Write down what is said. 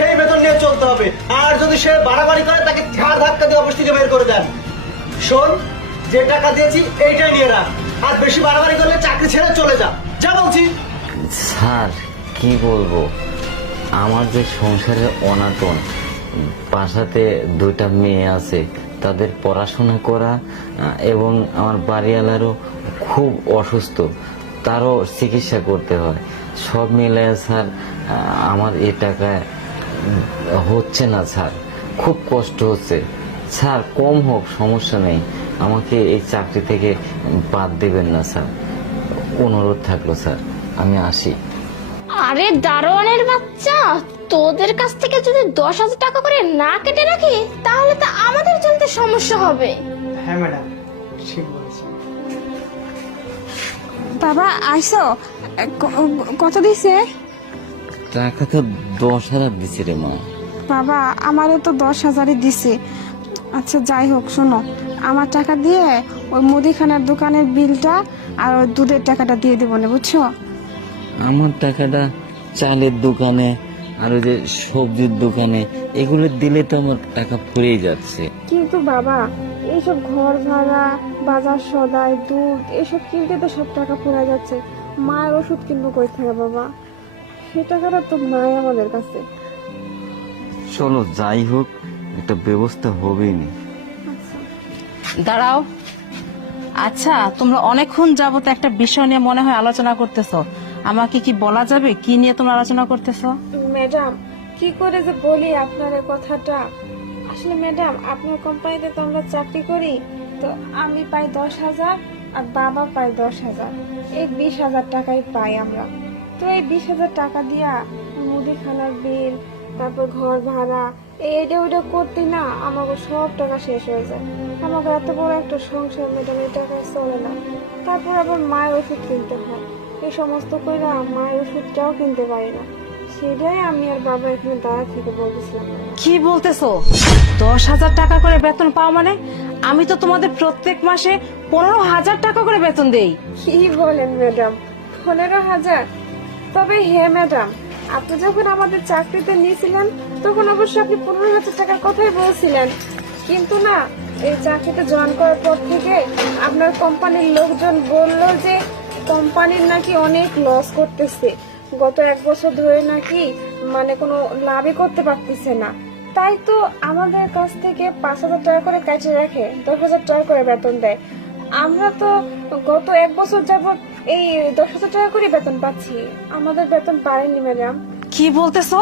সেই বেতন নিয়ে চলতে হবে। আর যদি সে বাড়াবাড়ি করে তাকে ঘাড় ধাক্কা দিয়ে অফিস থেকে বের করে দেন। শোন, যে টাকা দিয়েছি এইটাই নিয়ে রাখ, আর বেশি বাড়াবাড়ি করলে চাকরি ছেড়ে চলে যা, যা বলছি। স্যার কি বলবো, আমার যে সংসারের অনাটন, বাসাতে দুইটা মেয়ে আছে, তাদের পড়াশোনা করা, এবং আমার বাড়িওয়ালারও খুব অসুস্থ, তারও চিকিৎসা করতে হয়। সব মিলে স্যার আমার এই টাকায় হচ্ছে না স্যার, খুব কষ্ট হচ্ছে। স্যার কম হোক সমস্যা নেই, আমাকে এই চাকরি থেকে বাদ দেবেন না স্যার, অনুরোধ থাকলো স্যার, আমি আসি। আরে দারোয়ানের বাচ্চা, তোদের কাছ থেকে যদি 10,000 টাকা করে না কেটে রাখি তাহলে তো আমাদের চলতে সমস্যা হবে। হ্যাঁ ম্যাডাম, ঠিক বলেছি। বাবা আইসো, কত দিছে? টাকা তো 10,000 দিছি রে মা। বাবা আমারও তো 10,000-ই দিছে। আচ্ছা যাই হোক, শোনো, আমার টাকা দিয়ে ওই মুদিখানার দোকানের বিলটা আর ওই দুধের টাকাটা দিয়ে দেবো না, বুঝছো? আমার টাকাটা চালের দোকানে আর ওই যে সবজির দোকানে এগুলো দিলে তো আমার টাকা ফুরিয়ে যাচ্ছে। কিন্তু বাবা এইসব ঘর ভাড়া, বাজার সদাই, দুধ এসব কিনতে তো সব টাকা পড়ে যাচ্ছে। মায়ের ওষুধ কিনবো কই থেকে বাবা? সে টাকাটা তো নাই আমাদের কাছে। চলো যাই হোক, একটা ব্যবস্থা হবেই না। দাঁড়াও। আচ্ছা, তোমরা অনেকক্ষণ যাবত একটা বিষয় নিয়ে মনে হয় আলোচনা করতেছো, আমাকে কি বলা যাবে কি নিয়ে তোমরা আলোচনা করতেছো? ম্যাডাম কি করে যে বলি আপনার এই কথাটা, আসলে ম্যাডাম আপনার কোম্পানিতে তো আমরা চাকরি করি, তো আমি পাই 10,000 আর বাবা পাই 10,000, এই 20,000 টাকাই পাই আমরা। তো এই 20,000 টাকা দিয়া মুদিখানার বিল, তারপর ঘর ভাড়া, এইটা ওইটা করতে না আমাকে সব টাকা শেষ হয়ে যায়। আমাকে এত বড় একটা সংসার ম্যাডাম, এই টাকায় চলে না। তারপর আবার মায়ের ওষুধ কিনতে হয়, এই সমস্ত কইরা মায়ের ওষুধটাও কিনতে পারি না। সেটাই আমি আর বাবা এখানে দাঁড়া থেকে বলতেছিলাম। কি বলতেছো? 10,000 টাকা করে বেতন পাও মানে? আমি তো তোমাদের প্রত্যেক মাসে 15,000 টাকা করে বেতন দেই। কি বলেন ম্যাডাম, 15,000? তবে হে ম্যাডাম, আপনি যখন আমাদের চাকরিতে নিয়েছিলেন তখন অবশ্যই আপনি 15,000 টাকার কথাই বলছিলেন, কিন্তু না এই চাকরিতে জয়েন করার পর থেকে আপনার কোম্পানির লোকজন বলল যে কোম্পানির নাকি অনেক লস করতেছে, গত 1 বছর ধরে নাকি মানে কোনো লাভই করতে পারতেছে না। তাই তো আমাদের কাছ থেকে 5,000 টাকা করে কাটে রাখে, 10,000 টাকা করে বেতন দেয়। আমরা তো গত 1 বছর যাবত এই 10,000 টাকা করে বেতন পাচ্ছি, আমাদের বেতন পারেনি ম্যাডাম। কি বলতেছো?